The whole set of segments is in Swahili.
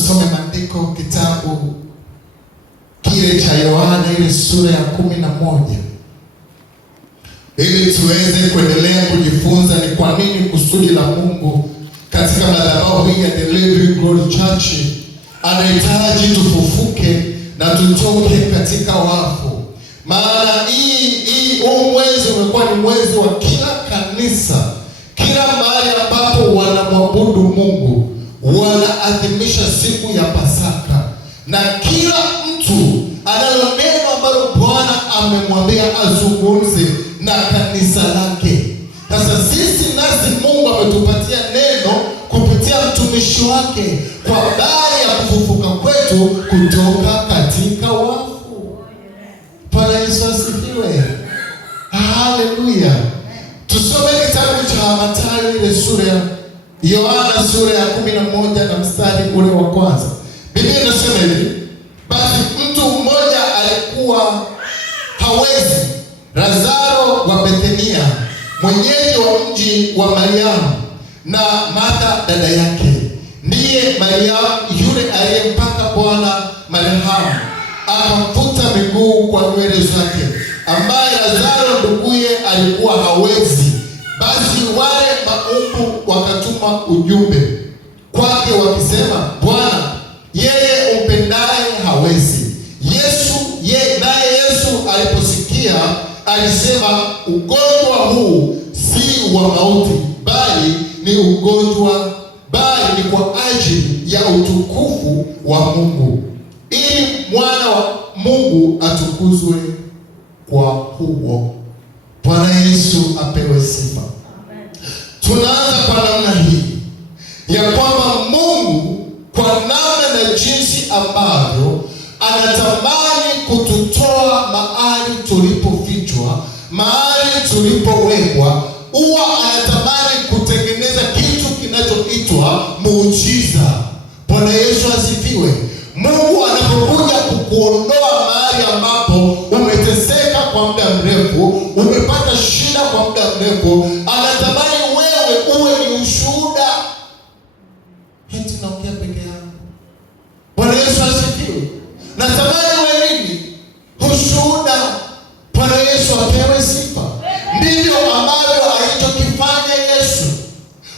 tusome maandiko kitabu kile cha Yohana ile sura ya 11 ili tuweze kuendelea kujifunza ni kwa nini kusudi la Mungu katika madhabahu hii ya The Living God Church anahitaji tufufuke na tutoke katika wafu. Maana huu mwezi umekuwa ni mwezi wa kila kanisa, kila mahali ambapo wanamwabudu Mungu wanaadhimisha siku ya Pasaka, na kila mtu analo neno ambalo Bwana amemwambia azungumze na kanisa lake. Sasa sisi nasi Mungu ametupatia neno kupitia mtumishi wake kwa habari ya kufufuka kwetu kutoka katika wafu. Bwana Yesu asifiwe. Haleluya. Tusome kitabu cha Mathayo ile sura ya Yohana sura ya 11 na mstari ule wa kwanza. Biblia inasema hivi: basi mtu mmoja alikuwa hawezi, Lazaro wa Bethania, mwenyeji wa mji wa Mariamu na Martha dada yake. Ndiye Mariamu yule aliyempaka Bwana marhamu, akamfuta miguu kwa nywele zake, ambaye Lazaro nduguye alikuwa hawezi. Basi wale maumbu wakatuma ujumbe kwake wakisema, Bwana, yeye umpendaye hawezi. Naye Yesu aliposikia alisema, ugonjwa huu si wa mauti, bali ni kwa ajili ya utukufu wa Mungu, ili mwana wa Mungu atukuzwe kwa huo. Bwana Yesu apewe sifa. Tunaanza kwa namna hii ya kwamba Mungu kwa namna na jinsi ambavyo anatamani kututoa mahali tulipofichwa, mahali tulipowekwa, huwa anatamani kutengeneza kitu kinachoitwa muujiza. Bwana Yesu asifiwe. Mungu anapokuja kukuondoa mahali ambapo umeteseka kwa muda mrefu, umepata shida kwa muda mrefu, anatamani wewe uwe ni ushuhuda. Heti naongea peke yangu. Bwana Yesu asifiwe. Natamani wewe nini? Ushuhuda. Bwana Yesu apewe sifa. Ndivyo ambavyo alichokifanya Yesu.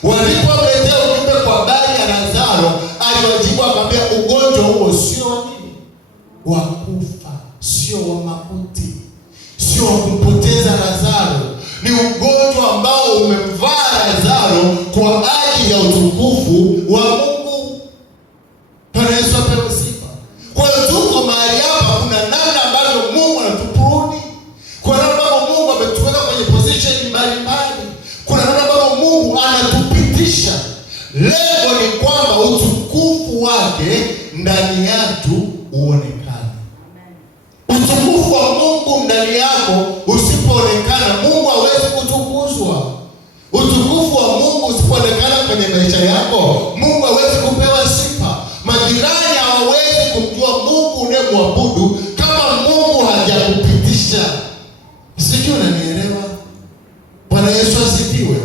Walipomletea ujumbe kwa habari ya Lazaro, aliwajibu akamwambia, ugonjwa huo sio nini? Wa kufa, sio wa mauti, sio wa kumpoteza Lazaro. Ni ugonjwa ambao umemvaa Lazaro kwa ajili ya utukufu wa Mungu. Bwana Yesu apewe sifa. Kwa hiyo tuko mahali hapa, kuna namna ambavyo Mungu anatupurudi, kuna namna ambavyo Mungu ametuweka kwenye position mbalimbali, kuna namna ambavyo Mungu anatupitisha. Lengo ni kwamba utukufu wake ndani yetu uonekane. Utukufu wa Mungu ndani yako usipoonekana, Mungu hawezi kutukuzwa. Utukufu wa Mungu usipoonekana kwenye maisha yako, Mungu hawezi kupewa sifa. Majirani hawawezi kumjua Mungu unayemwabudu kama Mungu hajakupitisha. Sijui unanielewa? Bwana Yesu asifiwe.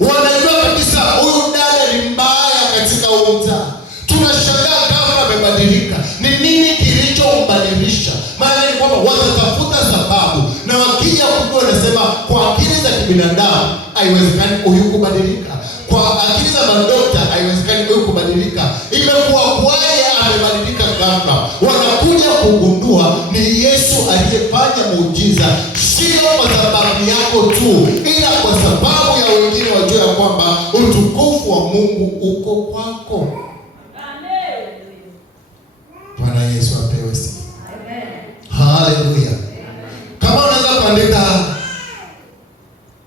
Wanajua kabisa huyu dada ni mbaya katika huu mtaa. Tunashangaa kama amebadilika. Ni nini kilichombadilisha? Maana ni kwamba watatafuta sababu, na wakija kujua wanasema kwa akili za kibinadamu haiwezekani huyu kubadilika. Kwa akili za madokta haiwezekani huyu kubadilika. Imekuwa kwaje amebadilika ghafla? Wanakuja kugundua ni Yesu aliyefanya muujiza, sio kwa sababu yako tu, ila kwa sababu ya wengine wajua ya kwamba utukufu wa Mungu uko kwako. Amen. Bwana Yesu apewe sifa. Amen. Haleluya. Kama unaweza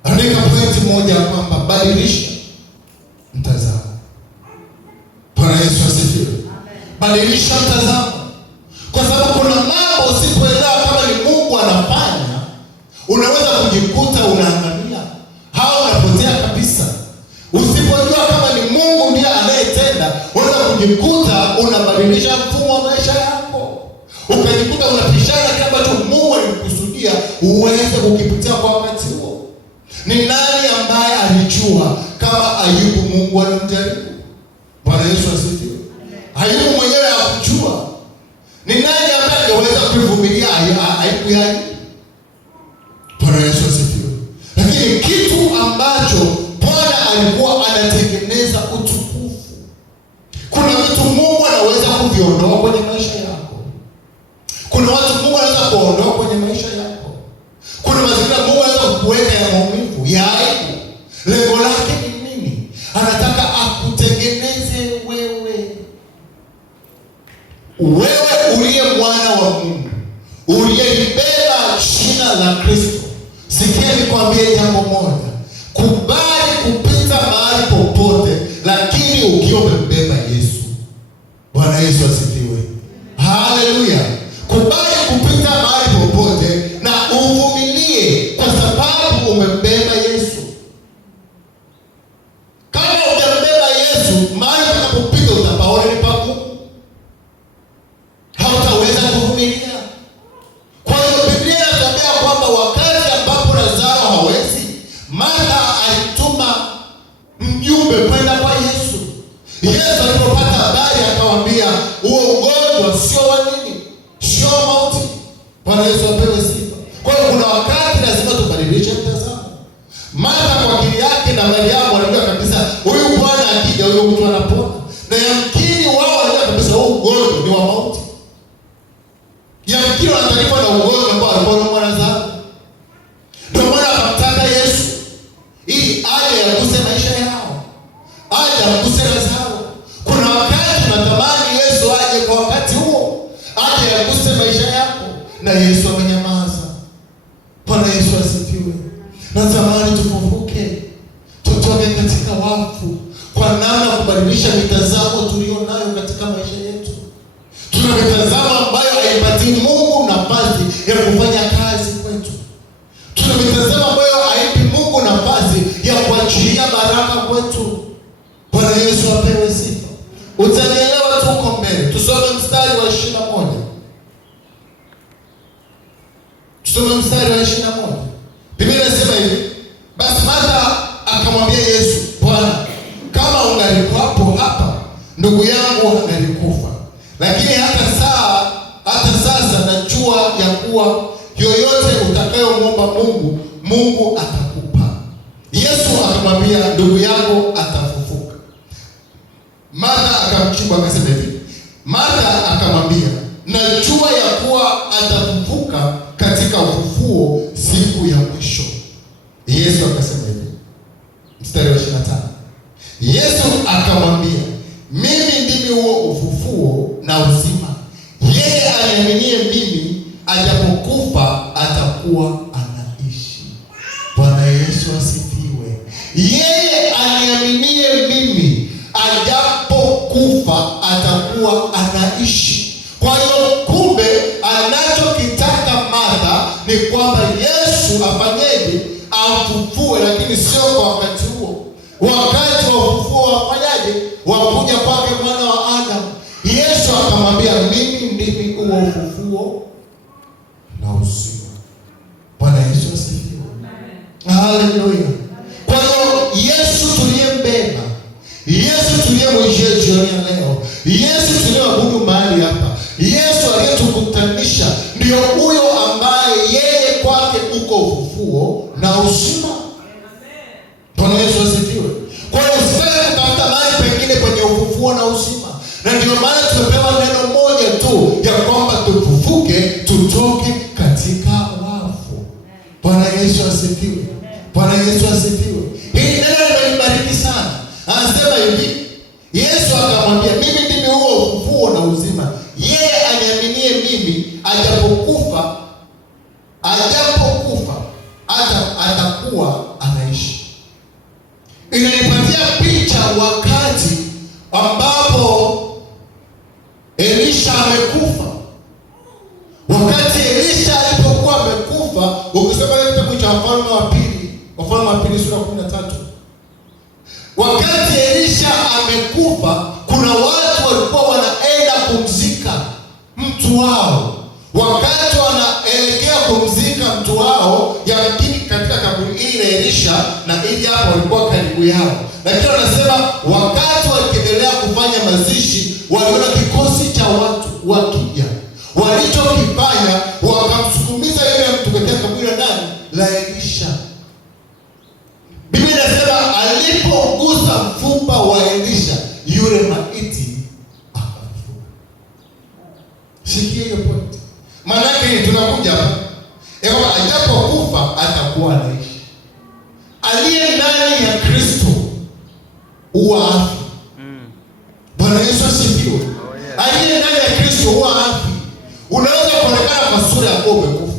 andika pointi moja kwamba badilisha mtazamo. Bwana Yesu asifiwe. Badilisha mtazamo. Kwa sababu kuna mambo usipoelewa kama ni Mungu anafanya, unaweza kujikuta unaangamia au unapotea kabisa. Usipojua kama ni Mungu ndiye anayetenda, unaweza kujikuta unabadilisha mfumo wa maisha yako. Ukajikuta unapishana kile ambacho Mungu alikusudia uweze kukipitia kwa wakati huo. Ni nani ambaye alijua kama Ayubu Mungu alimjaribu? Bwana Yesu asifiwe. Ayubu kuviondoa kwenye maisha yako. Kuna watu Mungu anaweza kuondoa kwenye maisha yako. Kuna mazingira Mungu anaweza kukuweka ya maumivu, ya aibu. Lengo lake ni nini? Anataka akutengeneze wewe. Wewe uliye mwana wa Mungu, uliyebeba jina la Kristo. Sikia nikwambie jambo moja. Kubali kupita mahali popote, lakini ukiwa umembeba Yesu. Bwana Yesu asifiwe. Haleluya. Kubali kupita mahali popote na uvumilie kwa sababu umembeba Yesu. Kama hujambeba Yesu, mahali unapopita utapaona ni pagumu. Hautaweza kuvumilia. Kwa hiyo Biblia inatuambia kwamba wakati ambapo Lazaro hawezi, Martha alituma mjumbe kwenda kwa Yesu. Yesu alipopata habari akamwambia, huo ugonjwa sio wa nini? Sio mauti. Bwana Yesu apewe sifa. Kwa hiyo kuna wakati lazima tubadilishe mtazamo. Martha kwa akili yake na Mariamu wanajua kabisa huyu Bwana akija huyu mtu anapona. Na yamkini wao wanajua kabisa huo ugonjwa ni wa mauti. Yamkini wanataarifa na ugonjwa ambao alikuwa anaumwa Lazaro. Ndio maana akamtaka Yesu ili aje aguse maisha yao. Aje aguse Lazaro. Kuna wakati tunatamani Yesu aje kwa wakati huo. Aje aguse maisha yako. Na Yesu amenyamaza. Bwana Yesu asifiwe. Natamani tufufuke. Tutoke katika wafu. Kwa namna kubadilisha mitazamo tulio nayo katika maisha yetu. Tuna mitazamo ambayo haipatii Mungu nafasi ya kufanya kazi kwetu. Tuna mitazamo ambayo haipi Mungu nafasi ya kuachilia baraka kwetu. Bwana Yesu apewe sifa. Utanielewa tu uko mbele. Tusome mstari wa 21. Tusome mstari wa 21. Biblia inasema hivi, basi Martha akamwambia Yesu, Bwana, kama ungalikuwapo hapa, ndugu yangu angalikufa. Lakini hata sasa najua ya kuwa yoyote utakayomwomba Mungu, Mungu atakupa. Yesu akamwambia, ndugu yangu atafufuka. Martha akamjibu akasema hivi, Martha akamwambia, najua ya kuwa atafufuka katika ufufuo siku ya mwisho. Yesu akasema hivi, mstari wa 25. Yesu akamwambia, mimi ndimi huo ufufuo na uzima. Yeye aniaminie mimi, ajapokufa atakuwa anaishi. Bwana Yesu asifiwe. Yeye aniaminie mimi, ajapokufa atakuwa anaishi. Kwa hiyo kumbe anachokitaka Martha ni kwamba Yesu afanyeje? Amfufue, lakini sio kwa wakati huo. Wakati wa ufufuo wafanyaje? Wakuja kwake mwana wa Adamu. Yesu akamwambia, mimi ndimi huo ufufuo na uzima. Bwana Yesu asifiwe. Haleluya. Kwa hiyo Yesu tuliyembeba, Yesu tuliyemwijia jioni ya leo, Yesu tuliyeabudu mahali hapa, Yesu aliyetukutanisha, ndio huyo ambaye yeye kwake uko ufufuo na uzima. Bwana Yesu asifiwe. Kwa hiyo usifanye kutafuta mahali pengine kwenye ufufuo na uzima. Na ndio maana tumepewa neno moja tu ya kwamba tufufuke, tutoke katika wafu. Bwana Yesu asifiwe. Bwana Yesu asifiwe. Hili neno limenibariki sana. Anasema hivi, Yesu akamwambia, mimi ndimi huo ufufuo na uzima. Yeye aniaminie mimi, ajapokufa atakuwa anaishi. Inanipatia picha wakati ambapo Elisha amekufa. Wakati Elisha alipokuwa amekufa, ukisoma kitabu cha Wafalme wa Pili sura 13. Wakati Elisha amekufa, kuna watu walikuwa wanaenda kumzika mtu wao. Wakati wanaelekea kumzika mtu wao, yamkini katika kaburi hili la Elisha na ili hapo walikuwa karibu yao. Lakini wanasema wakati wakiendelea kufanya mazishi, waliona kikosi cha watu wakija. Walichokifanya, wakamsukumiza yule mtu katika kaburi la nani? La Elisha. Biblia inasema alipogusa mfupa wa Elisha, yule maiti akafufuka. huwa hafi. Bwana Yesu asifiwe. Aliye ndani ya Kristo huwa hafi. Unaweza kuonekana kwa sura yako umekufa,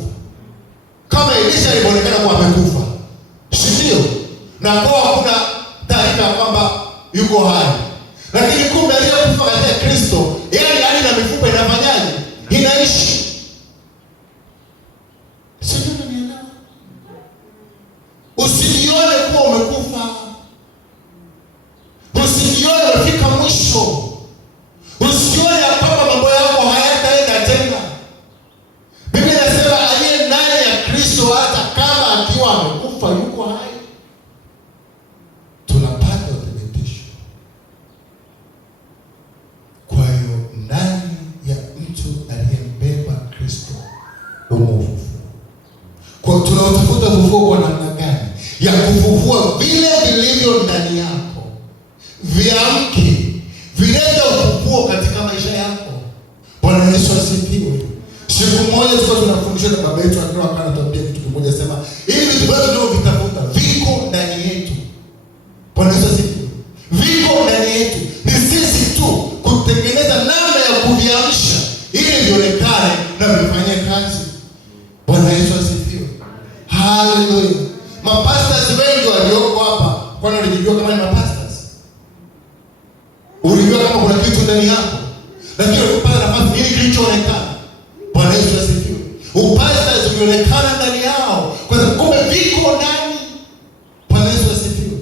kama Elisha alionekana kwa amekufa, si ndio? Na kwa hakuna taarifa kwamba yuko hai, lakini kumbe aliyekufa katika Kristo, yeye hali na mifupa inafanyaje? Inaishi. Sio unanielewa? Usijione kuwa umekufa, usijione umefika mwisho, usijione ya kwamba mambo yako hayataenda tena. Biblia inasema aliye ndani ya Kristo hata kama akiwa amekufa yuko hai. Tunapata uthibitisho. Kwa hiyo ndani ya mtu aliyembeba Kristo ufufuo. Kwa tunautafuta ufufuo kwa namna gani? Ya kufufua vile vilivyo ndani yako, viamke, vilete ufufuo katika maisha yako. Bwana Yesu asifiwe. Siku moja tulikuwa tunafundishwa na baba yetu akiwa anatuambia kitu kimoja, sema hivi vitu vyote tunavyotafuta viko ndani yetu. Bwana Yesu asifiwe. Viko ndani yetu. Ni sisi tu kutengeneza namna ya kuviamsha ili vionekane na vifanye kazi. Bwana Yesu asifiwe. Haleluya. Mapastors wengi walioko hapa, kwani walijua kama ni mapastors? Ulijua kama kuna kitu ndani yako? Lakini ukipata nafasi ili kilichoonekana. Bwana Yesu asifiwe. Upastors ulionekana ndani yao, kwa sababu kumbe viko ndani. Bwana Yesu asifiwe.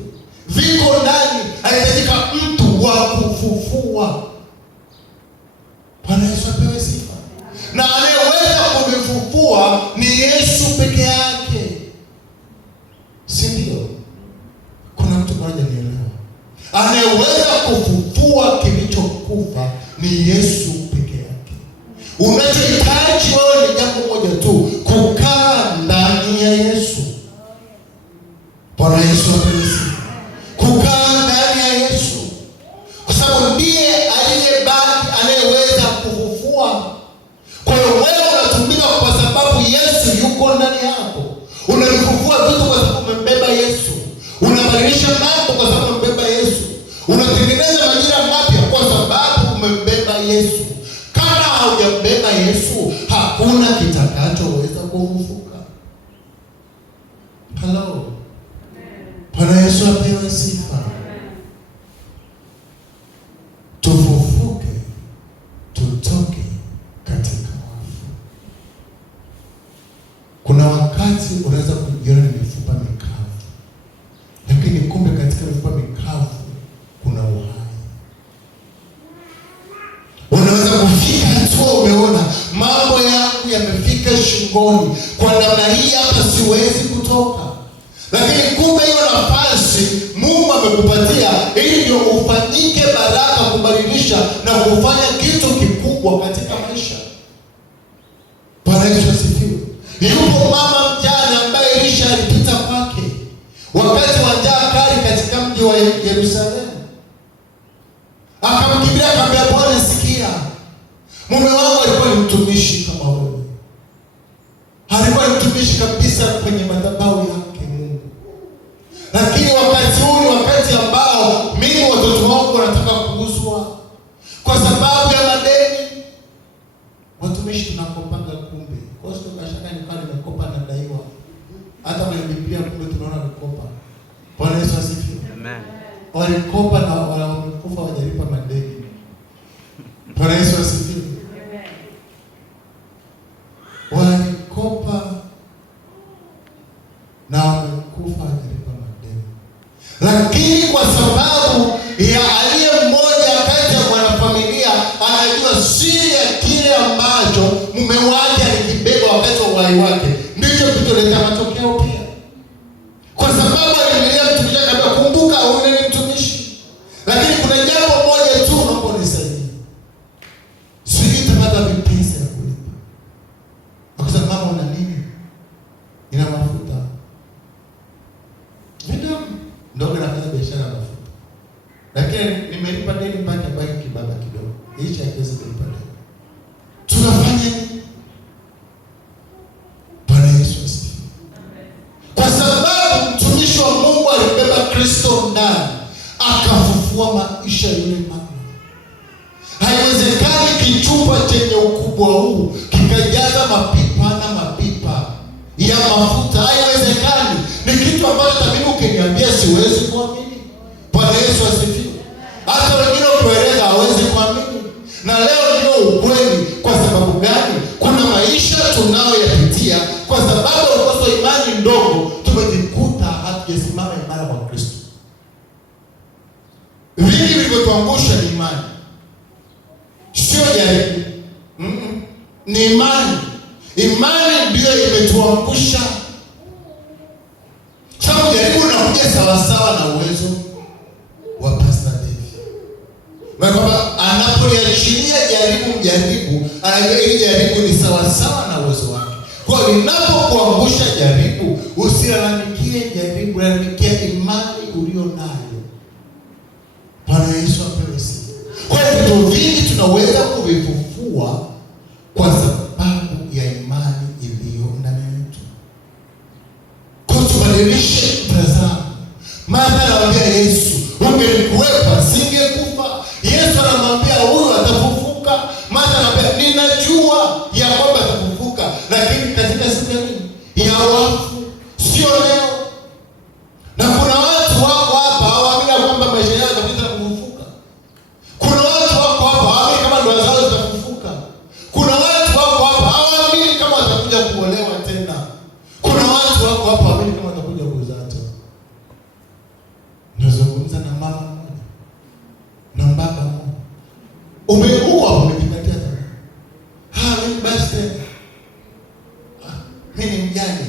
Viko ndani, haihitajika mtu wa kufufua. Bwana Yesu apewe sifa. Na anayeweza kuvifufua ni Yesu peke yake. Si ndio? Kuna mtu mmoja nielewa. Anayeweza kufufua kilichokufa ni Yesu peke yake. Unachohitaji wewe ni jambo moja tu, kukaa ndani ya Yesu. Bwana Yesu apewe sifa. Kukaa ndani ya Yesu. Kwa sababu ndiye aliyebaki anayeweza kufufua. Kwa hiyo wewe unatumika kwa sababu Yesu yuko ndani yako. Unafufua vitu kwa sababu umembeba Yesu. Unabadilisha mambo kwa sababu umembeba Yesu. Unatengeneza majira mapya kwa sababu umembeba Yesu. Kama haujambeba Yesu, hakuna kitakachoweza kufufuka. Hello. Bwana Yesu apewe sifa. Tufufuke, tutoke katika wafu. Kuna wakati unaweza kujiona ni mifupa mikavu, lakini kumbe katika mifupa mikavu kuna uhai. Unaweza kufika hatua umeona mambo yangu yamefika shingoni, kwa namna hii hapa siwezi kutoka. Lakini kumbe hiyo nafasi Mungu amekupatia ili ndio ufanyike baraka, kubadilisha na kufanya kitu kikubwa katika maisha. Bwana Yesu asifiwe. Yupo mama mjane ambaye Elisha alipita kwake wakati wa njaa kali katika mji wa Yerusalemu. Akamkimbilia akamwambia, Bwana sikia, mume wangu alikuwa ni mtumishi kama wewe. Alikuwa ni mtumishi kabisa kwenye madhabahu yake Mungu. Lakini wakati huu ni wakati ambao mimi watoto wangu wanataka kuuzwa kwa sababu ya madeni. Watumishi tunakopanga kumbe. Kwa sababu kashaka ni kama nimekopa na daiwa. Hata kwenye Biblia kumbe tunaona kukopa. Bwana Yesu asifiwe. Amen. Walikopa na wamekufa wajalipa madeni. Bwana Yesu asifiwe. Amen. Walikopa na wamekufa wajalipa madeni. Lakini kwa sababu ya aliye mmoja kati ya wanafamilia anajua siri ya kile ambacho mume wake alikibeba wakati wa uhai wake, ndicho kitoleta matokeo pia. Kwa sababu aliendelea mtumishi akambia, kumbuka wewe ni mtumishi. Lakini kuna jambo moja tu naomba unisaidie. Sisi tutapata pesa ya kulipa. Akasema, mama una nini? Ina mafuta. Ndio nafanya biashara ya mafuta. Lakini nimelipa deni mpaka baki kibaba kidogo. Hicho hakiwezi kulipa deni. Tunafanya Bwana Yesu asifiwe. Kwa sababu mtumishi wa Mungu alibeba Kristo ndani, akafufuka. kichupa chenye ukubwa huu kikajaza mapipa na mapipa ya mafuta. Haiwezekani. Ni kitu ambacho mimi ukiniambia siwezi kuamini. Bwana Yesu asifiwe. Hata wengine kueleza hawezi kuamini. Na leo ndio ukweli. Kwa sababu gani? Kuna maisha tunayoyapitia kwa sababu ukoso imani ndogo, tumejikuta hatujasimama imara kwa Kristo. Vingi vilivyotuangusha ni imani. Sio jaribu. Ni imani. Imani ndio imetuangusha. Sababu jaribu unakuja sawasawa na uwezo wa Pastor David. Maana kwamba anapoachilia jaribu mjaribu, anajua ile jaribu ni sawasawa na uwezo wake. Kwa hiyo linapokuangusha jaribu, usilalamikie jaribu, lalamikia imani ulio nayo. Bwana Yesu apewe sifa. Kwa hiyo vitu vingi tunaweza kuvifufua kwa sababu ya imani iliyo ndani yetu. Kwa tubadilishe mtazamo. Martha anamwambia Yesu, ungelikuwepo singekufa. Yesu anamwambia huyu atafufuka. Martha anamwambia ninajua ya kwamba atafufuka, lakini katika siku ya nini? Ya wafu, sio leo. Na kuna watu wako hapa hawaamini kwamba maisha yao yatakuja kufufuka. Kuna watu wako hapa hawaamini kama ndoa zao zitafufuka. Kuna watu wako hapa hawaamini kama watakuja kuolewa tena. Kuna watu wako hapa hawaamini kama watakuja kuzaa tena. Nazungumza na mama mmoja na baba mmoja. Umeua umejikatia tamaa. Mimi basi tena. Mimi ni mjane.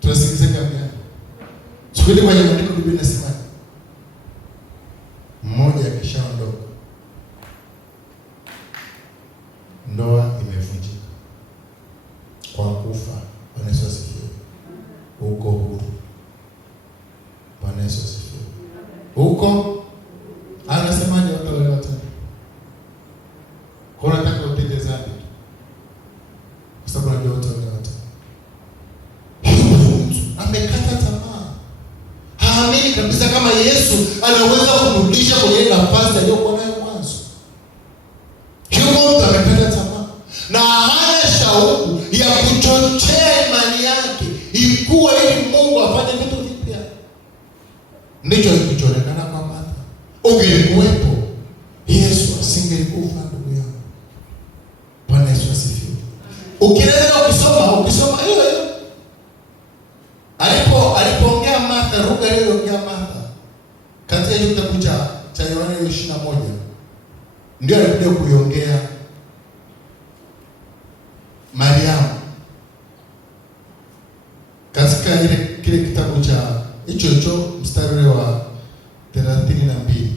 Tunasikiliza gani? Sikili kwenye maandiko Biblia inasema mmoja akishaondoka ndoa imevunjika kwa kufa. Bwana Yesu asifiwe. Uko huru. Bwana Yesu asifiwe. Uko anasemaje watu wale watatu? Kwa nataka utende dhambi. Kwa sababu unajua watu wale watatu. Amekata tamaa. Haamini kabisa kama Yesu anaweza kumrudisha kwenye nafasi aliyokuwa nayo mwanzo. Huyo mtu amekata tamaa na hana shauku ya kuchochea imani yake ikuwe ili Mungu afanye vitu vipya. Ndicho kilichoonekana kwa Martha. Ungelikuwepo, Yesu asingekufa ndugu yangu. Bwana Yesu asifiwe. Ukiendelea ukisoma hiyo alipoongea Martha, lugha aliyoongea Martha katika ile kitabu cha Yohana 21 ndio alikuja kuiongea Mariamu katika kile kitabu cha hicho mstari wa 32.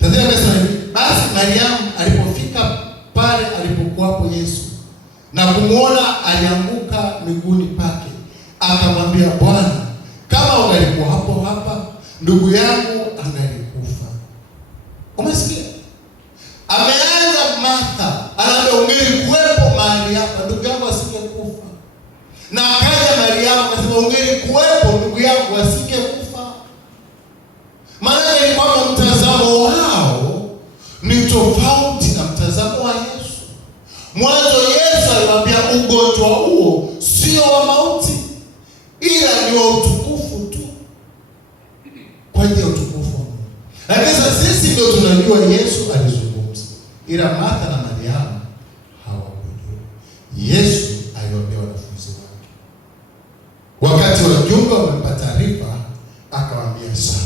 Tazama sasa, basi Mariamu alipofika pale alipokuwa hapo Yesu na kumuona, alianguka miguuni pake, akamwambia, Bwana, kama ungalikuwa hapo hapa, ndugu yangu angalikufa. Umesikia? Ameanza Martha, anaambia ungelikuwepo mahali hapa, ndugu yangu asingekufa. Na akaja Mariamu akasema ungelikuwepo, ndugu yangu asingekufa. Maana ni kwamba mtazamo wao ni tofauti na mtazamo wa Yesu. Mwanzo Yesu aliwaambia ugonjwa huo sio wa mauti, ila ni wa utukufu tu, kwa ajili ya utukufu wa Mungu. Lakini sisi ndio tunajua Yesu alizungumza, ila Martha na Mariamu hawakujua. Yesu aliwaambia wanafunzi wake, wakati wajumbe wamempa taarifa, akawaambia sawa.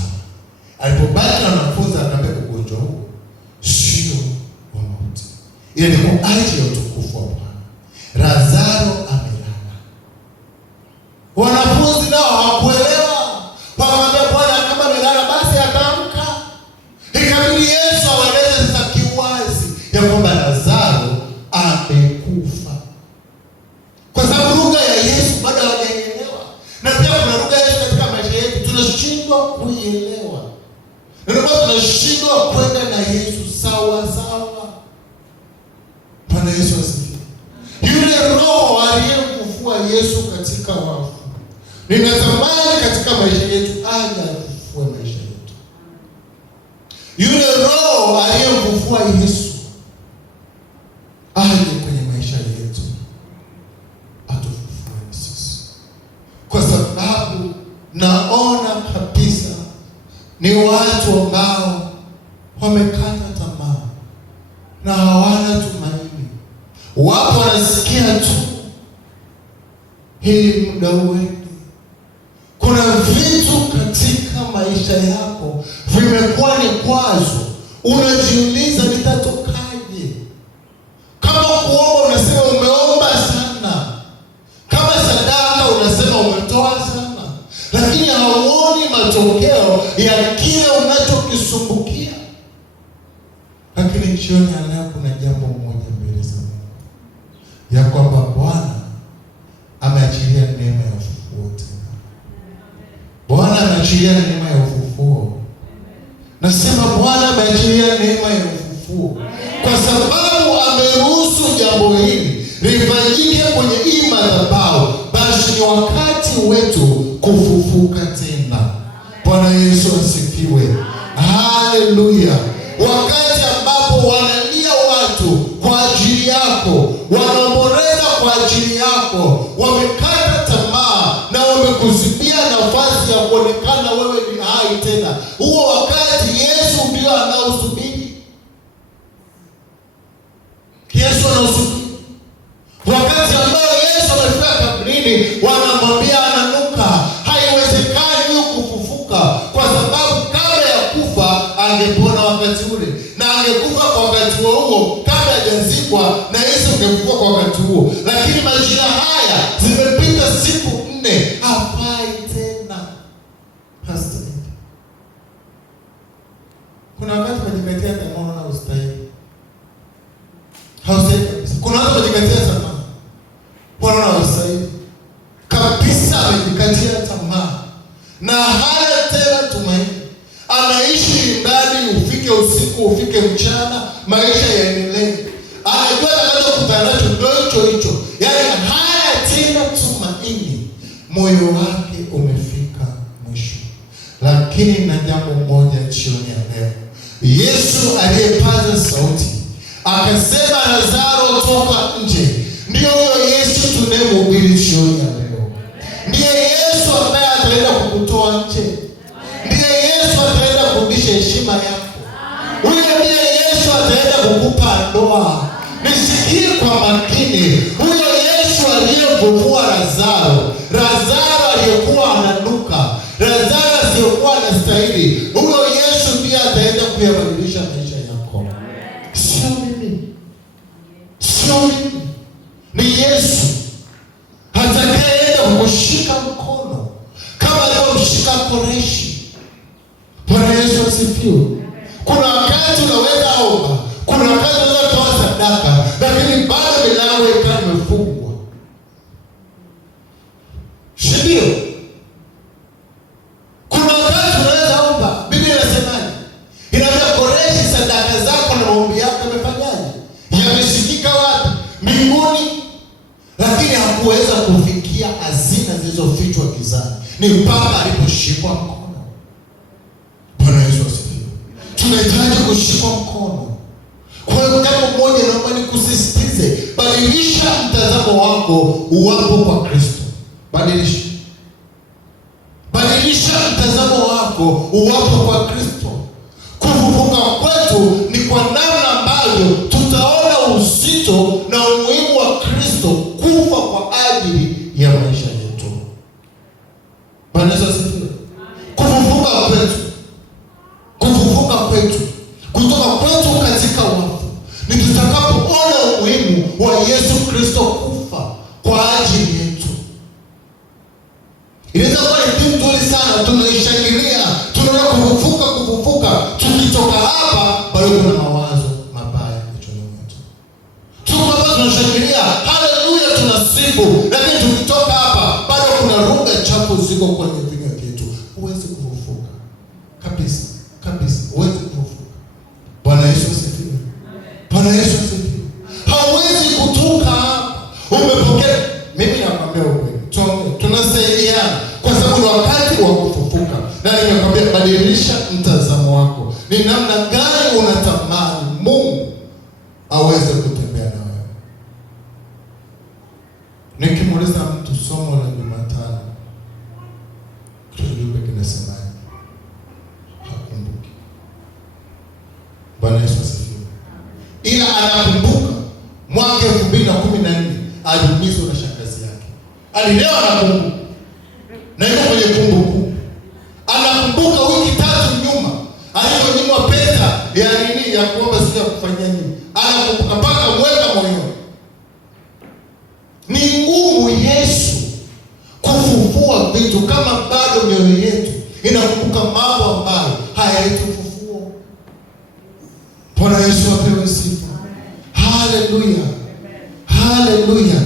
Alipobaki na wanafunzi akamwambia ugonjwa huo sio wa mauti, ila ni kwa ajili ya utukufu wa Bwana. Lazaro amelala. Wanafunzi nao hawakuelewa. Wakamwambia, Bwana, kama amelala basi ataamka. Ikabidi Yesu awaeleze sasa kiwazi ya kwamba Lazaro amekufa. Kwa sababu lugha ya Yesu bado hawajaelewa. Na pia kuna lugha ya Yesu katika maisha yetu tunashindwa kuielewa. Ndio maana tunashindwa kwenda na Yesu sawa sawa. Bwana Yesu asifiwe. Yule roho aliyemfufua Yesu katika wafu, ninatamani katika maisha yetu aje afufue maisha yetu. Yule roho aliyemfufua Yesu na hawana tumaini. Wapo wanasikia tu hili muda uende. Kuna vitu katika maisha yako vimekuwa ni kwazo, unajiuliza litatokaje. Kama kuomba unasema umeomba sana, kama sadaka unasema umetoa sana, lakini hauoni matokeo ya kile unachokisumbukia. Lakini jioni ya leo kuna jambo moja mbele za Mungu, ya kwamba Bwana ameachilia neema ya ufufuo tena. Bwana ameachilia neema ya ufufuo. Nasema Bwana ameachilia neema ya ufufuo kwa sababu ameruhusu jambo hili lifanyike kwenye hii madhabahu. Basi ni wakati wetu kufufuka tena. Bwana Yesu asifiwe. Haleluya. Wakati ambapo wanalia watu kwa ajili yako, wanaomboleza kwa ajili yako, wamekata tamaa na wamekuzibia nafasi ya kuonekana wewe ni hai tena, huo wakati Yesu ndio anausubiri. Yesu anausubiri. Wakati ambao Yesu amefika kaburini, wanamwambia ananuka. Haiwezekani kufufuka, kwa sababu kabla ya kufa angepona wakati ule, na angekufa kwa wakati huo kabla hajazikwa, na Yesu angekufa kwa wakati huo. Lakini majira haya zimepita siku 4, hafai tena. Hastahili. Kuna wakati kujikatia tamaa na ustahili. Haustahili. Kuna watu kujikatia tamaa. Bwana ustahili. Kabisa amejikatia tamaa na hana tena tumaini. Anaishi ndani, ufike usiku, ufike mchana, maisha yaendelee. Anajua atakachokutana nacho ndio hicho. Yaani hana tena tumaini. Moyo wake umefika mwisho. Lakini na jambo moja jioni ya leo. Yesu aliyepaza sauti akasema, Lazaro toka nje. Ndio huyo Yesu tunayemhubiri jioni ya leo. Ndiye Yesu ambaye ataenda kukutoa nje. Ndiye Yesu ataenda kurudisha heshima yako. Huyo ndiye Yesu ataenda kukupa ndoa. Nisikie kwa makini. Huyo Yesu aliyemfufua Lazaro, Lazaro aliyekuwa ananuka, Lazaro asiyekuwa anastahili, huyo Yesu ndiye ataenda kuyabadilisha maisha yako. Sio mimi. Sio mimi. Ni Yesu atakayeenda kukushika mkono kama alivyomshika Koreshi. Bwana Yesu asifiwe. Kuna wakati unaweza omba, kuna wakati unaweza toa sadaka, lakini bado milango ikawa imefungwa. Ndio. Kuna wakati unaweza omba, Biblia inasemaje? Inaambia Koreshi, sadaka zako na maombi yako yamefanyaje? Yamesikika wapi? Mbinguni. Lakini hakuweza kufikia hazina zilizofichwa gizani. Ni mpaka aliposhikwa mkono. Bwana Yesu asifiwe. Tunahitaji kushikwa mkono. Kwa hiyo jambo moja naomba nikusisitize, badilisha mtazamo wako uwapo kwa Kristo. Badilisha. Badilisha mtazamo wako uwapo kwa Kristo. Kufufuka kwetu ni kwa namna ambavyo tutaona uzito na umuhimu wa Kristo kufa kwa ajili ya maisha yetu. Bwana Yesu asifiwe. Kufufuka kwetu, kufufuka kwetu, kutoka kwetu katika wafu, ni tutakapoona umuhimu wa Yesu Kristo kufa kwa ajili yetu. Inaweza kuwa ni kitu nzuri sana, tunaishangilia, tunaona kufufuka, tukitoka hapa bado kuna mawazo mabaya kichwani mwetu. Tuko hapa tunashangilia, haleluya, tunasifu, lakini tukitoka hapa bado kuna lugha chafu ziko kwenye vinywa vyetu. Huwezi kufufuka. Kabisa, huwezi kufufuka. Bwana Yesu asifiwe. Bwana Yesu asifiwe. Hauwezi kutoka hapa umepokea. Mimi nakwambia ukweli. Tunasaidiana kwa sababu ni wakati wa kufufuka. Na nimekwambia badilisha mtazamo wako. Ni namna gani unatamani Mungu aweze kutembea na wewe? Nikimuuliza mtu somo la Jumatano, kitu kinasemaje? Hakumbuki. Bwana Yesu asifiwe. ila anakumbuka mwaka 2014 aliumizwa na shangazi yake. Alilewa anakumbuka. Na yuko kwenye kumbukumbu. Anakumbuka wiki 3 nyuma aliponyimwa pesa ya nini ya kuomba siku ya kufanya nini. Anakumbuka mpaka mweka moyoni. Ni ngumu Yesu kufufua vitu kama bado mioyo yetu inakumbuka mambo ambayo hayatufufua. Bwana Yesu apewe sifa. Haleluya. Haleluya.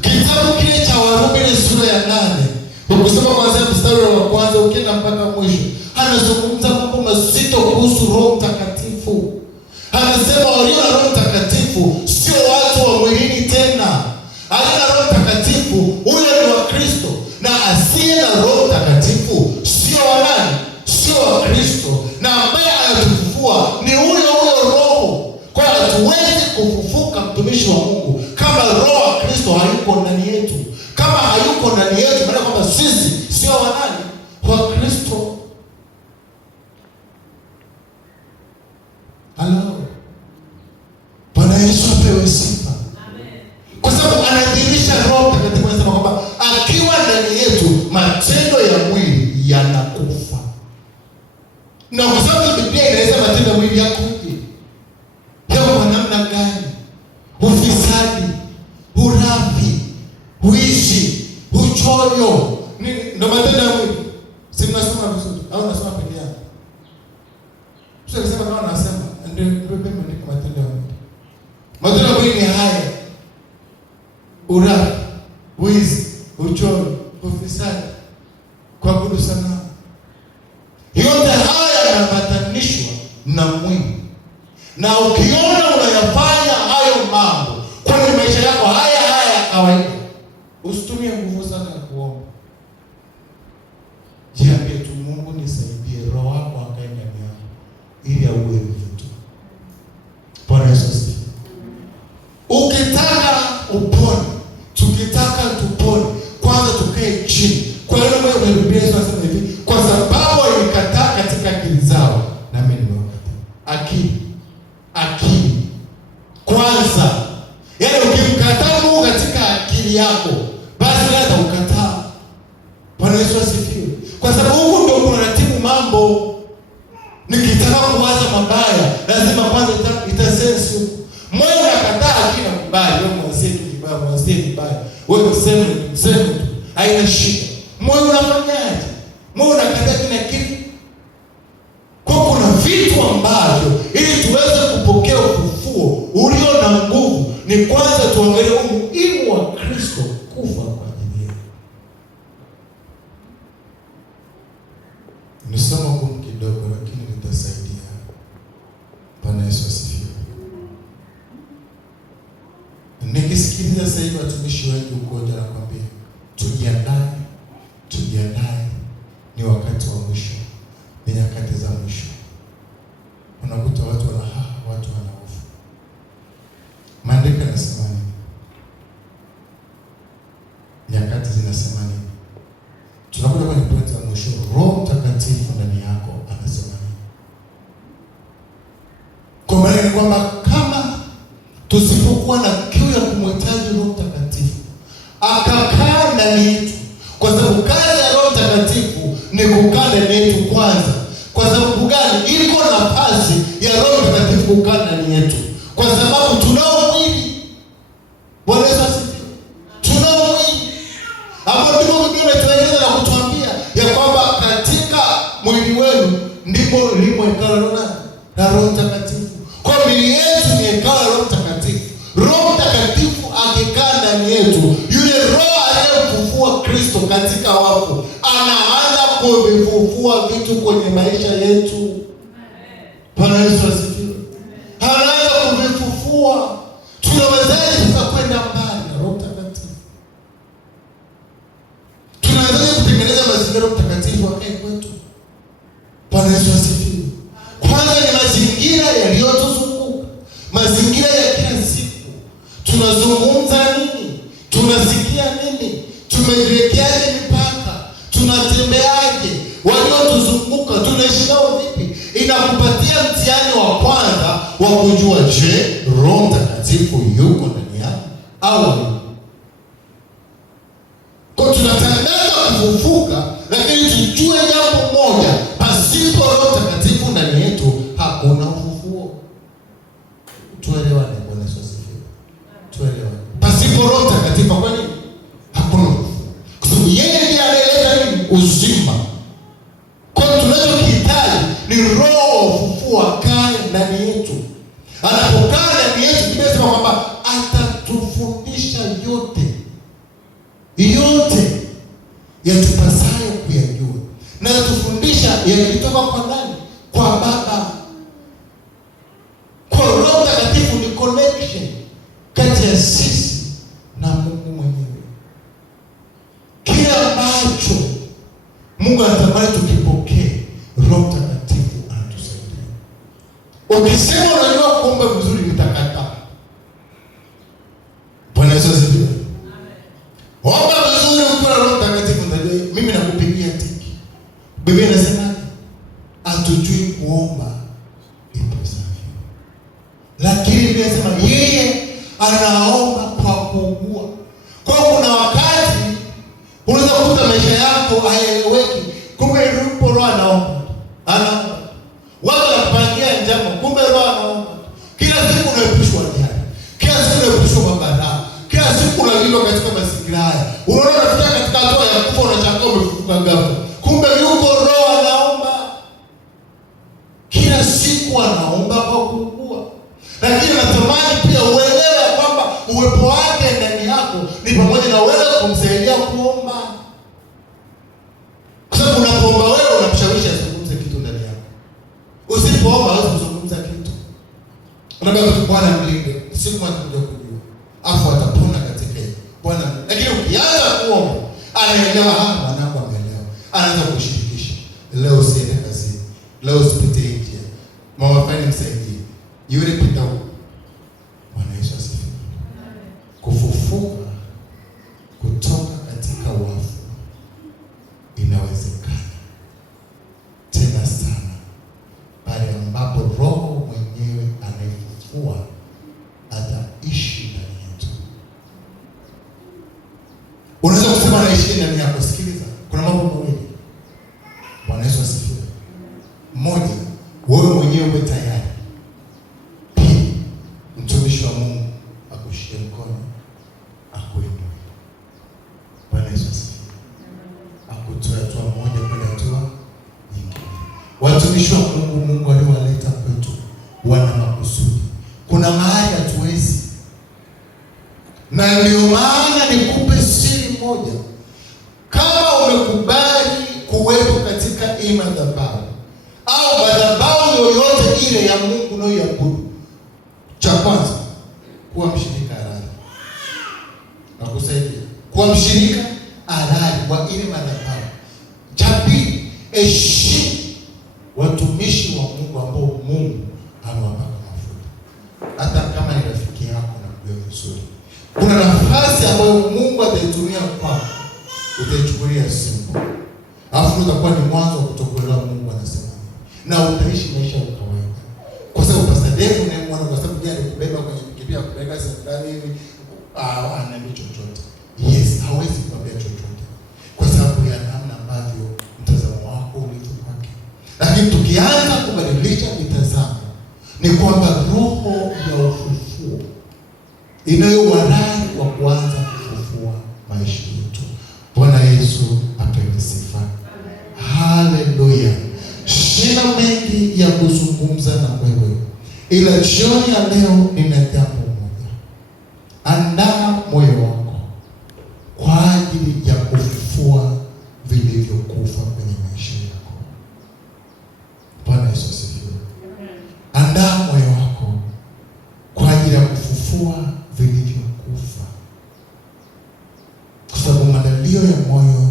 Kitabu kile cha Warumi sura ya 8, ukisoma kuanzia mstari wa kwanza ukienda mpaka mwisho, anazungumza mambo mazito kuhusu Roho Mtakatifu. Anasema walio na Roho Mtakatifu sio watu wa mwilini tena. Aliye na Roho Mtakatifu ule ni wa Kristo, na asiye na Roho Mtakatifu sio wa nani? Sio wa Kristo. Na ambaye anatufufua ni ule Roho. Kwa hiyo hatuwezi kufufuka mtumishi wa Mungu kama Roho wa Kristo hayuko ndani yetu. Kama hayuko ndani yetu, maana kwamba sisi sio wa nani? Wa Kristo. Halo. Bwana Yesu apewe sifa. Amen. Kwa sababu anadhihirisha Roho Mtakatifu, anasema kwamba akiwa ndani yetu matendo ya mwili yanakufa. Na kwa sababu Biblia inaeleza matendo ya mwili yakoje? Yako kwa namna gani? Ufisadi, urafi, uishi, uchoyo. Ndio matendo ya mwili. Si mnasoma vizuri au nasoma peke yake? Sio kusema kama nasema ndio matendo ya mwili. Matendo ya mwili ni haya: urafi, wizi, uchoyo, ufisadi, kuabudu sanamu. Yote haya yanaambatanishwa na mwili. Na ukiona unayafanya hayo mambo kwenye maisha yako haya ya kawaida, usitumie nguvu sana ya kuomba. Jiambie tu, Mungu nisaidie, Roho wako akae ndani yangu ili auwe vitu. Bwana Yesu asifiwe. Ukitaka upone, tukitaka tupone, kwanza tukae chini. Kwa hiyo Mungu Biblia inasema hivi, kwa sababu walikataa katika akili zao, na mimi nimewakataa. Akili kwanza. Yaani ukimkataa Mungu katika akili yako, basi hata ukataa. Bwana Yesu asifiwe. Kwa sababu huko ndio kunaratibu mambo. Nikitaka kuwaza mabaya, lazima kwanza itasense. Moyo unakataa akili na kubali, wewe mwazie kibaya, mwazie vibaya. Wewe useme tu. Haina shida. Moyo unafanyaje? Moyo unakataa kila kitu. Kwa kuna vitu ambavyo ili tuweze kupokea ufufuo ulio na nguvu, ni kwanza tuangalie umuhimu wa Kristo kufa kwa ajili yetu. Ni somo gumu kidogo, lakini litasaidia. Bwana Yesu asifiwe. Nikisikiliza sasa hivi watumishi wengi huko wanakuambia tujiandae, ni wakati wa mwisho, ni nyakati za mwisho. Unakuta watu wana hofu. Maandiko yanasema nini? Nyakati zinasema nini? Tunakuja kwenye pointi ya mwisho. Roho Mtakatifu ndani yako anasema nini? Kwa maana ni kwamba kama tusipokuwa na kiu ya kumhitaji Roho Mtakatifu akakaa ndani yetu, kwa sababu kazi ya Roho Mtakatifu ni kukaa ndani yetu kwanza. Kwa sababu gani? Iko nafasi ya Roho Mtakatifu kukaa ndani yetu, kwa sababu tunao mwili. Bwana Yesu asifiwe. Tunao mwili. Hapo ndipo Biblia imetueleza na kutuambia ya kwamba katika mwili wenu ndipo limo hekalu la Roho Mtakatifu. Kwa mwili yetu ni hekalu la Roho Mtakatifu. Roho Mtakatifu akikaa ndani yetu, yule Roho aliyemfufua Kristo katika wafu anaanza kuvifufua vitu kwenye maisha yetu. Bwana Yesu asifiwe. Anaanza kuvifufua. Tunawezaje sasa kwenda mbali na Roho Mtakatifu? Tunawezaje kutengeneza mazingira Roho Mtakatifu akae kwetu? Bwana Yesu asifiwe. Kwanza ni mazingira yaliyotuzunguka, mazingira ya kila siku. Tunazungumza nini? Tunasikia nini? Tumejiwekeaje mipaka? Tunatembeaje? Waliotuzunguka tunaishi nao vipi? Inakupatia mtihani wa kwanza wa kujua, je, Roho Mtakatifu yuko ndani yako au? Kwa tunatangaza kufufuka, lakini tujue jambo moja, pasipo Roho Mtakatifu ndani yetu hakuna ufufuo. Tuelewane. Bwana Yesu asifiwe. Tuelewane. Pasipo Roho Mtakatifu kwa nini? Hakuna ufufuo. Kwa sababu yeye ndiye anayeleta nini? Uzima. Kwa tunachokihitaji ni Roho wa ufufuo akae ndani yetu. Anapokaa ndani yetu, tumesema kwamba atatufundisha yote yatupasayo kuyajua, na atufundisha yakitoka kwa nani? Kwa Baba. Kwa Roho Mtakatifu ni connection kati ya sisi na Mungu mwenyewe. Kila ambacho Mungu anatamani tukipokee, Roho Mtakatifu anatusaidia. Ukisema unajua kuomba vizuri, mtakataa. Bwana Yesu asifiwe. Omba vizuri ukiwa na Roho Mtakatifu, ndio mimi nakupigia tiki. Biblia inasema hatujui kuomba ipasavyo. Lakini Biblia inasema yeye anaomba kwa kuugua. Kwa hiyo kuna wakati unaweza kukuta maisha yako hayaeleweki, kumbe yupo Roho anaomba. Watu wanapangia njama, kumbe Roho anaomba. Kila siku unaepushwa ajali. Kila siku unaepushwa mabalaa. Kila siku unalindwa katika mazingira haya. Unaona unafika katika hatua ya kufa, unachanga umefufuka ghafla. Kumbe yuko Roho anaomba. Kila siku anaomba kwa kuugua. Lakini natamani pia uelewe kwamba uwepo wake ndani yako ni pamoja na wewe kumsaidia kuomba. Kwa sababu unapoomba wewe unamshawishi azungumze kitu ndani yako. Usipoomba hawezi kuzungumza kitu. Unabaki tu Bwana mlinde. Siku atakuja kujua. Afu atapona katika hiyo. Bwana. Lakini ukianza kuomba, anaelewa mwanangu ameelewa. Anaanza kushirikisha. Leo usiende kazini. Leo usipite njia. Mama fanya msaidie. Yule pita huko. Bwana Yesu asifiwe. Kufufuka kutoka katika wafu inawezekana tena sana pale ambapo Roho mwenyewe anayefufua ataishi ndani yetu. Unaweza kusema anaishi ndani yako. Sikiliza, kuna mambo mawili. Bwana Yesu asifiwe. Moja, wewe mwenyewe uwe tayari. Pili, mtumishi wa Mungu akushike mkono, akuinue. Bwana Yesu asifiwe. Akutoe hatua moja kwenda hatua nyingine. Watumishi wa Mungu, Mungu aliowaleta kwetu wana makusudi. Kuna mahali hatuwezi. Na ndio maana nikupe siri moja. Kama umekubali kuwepo katika hii madhabahu au madhabahu yoyote ile ya Mungu unayoiabudu, cha kwanza kuwa mshirika halali. Nakusaidia kuwa mshirika halali wa ile madhabahu. Cha pili, heshimu watumishi wa Mungu ambao Mungu amewapa mafuta. Hata kama ni rafiki yako na kujua vizuri, kuna nafasi ambayo Mungu ataitumia kwako, utaichukulia simu. Alafu utakuwa ni mwanzo wa kutokuelewa Mungu anasema. Na utaishi maisha ya kawaida. Kwa sababu Pastor Dave na mwana kwa sababu yeye alikubeba kwenye pikipiki kupeleka safari hivi, anaambia chochote. Yes, hawezi kuambia chochote. Kwa sababu ya namna ambavyo mtazamo wako ulivyo kwake. Lakini tukianza kubadilisha mitazamo, ni kwamba roho ya ufufuo inayo warari wa kuanza kufufua maisha yetu. Bwana Yesu apewe sifa. Haleluya. Sina mengi ya kuzungumza na wewe, ila jioni ya leo nina jambo moja. Andaa moyo wako kwa ajili ya kufufua vilivyokufa kwenye maisha yako. Bwana Yesu asifiwe. Andaa moyo wako kwa ajili ya kufufua vilivyokufa, kwa sababu maandalio ya moyo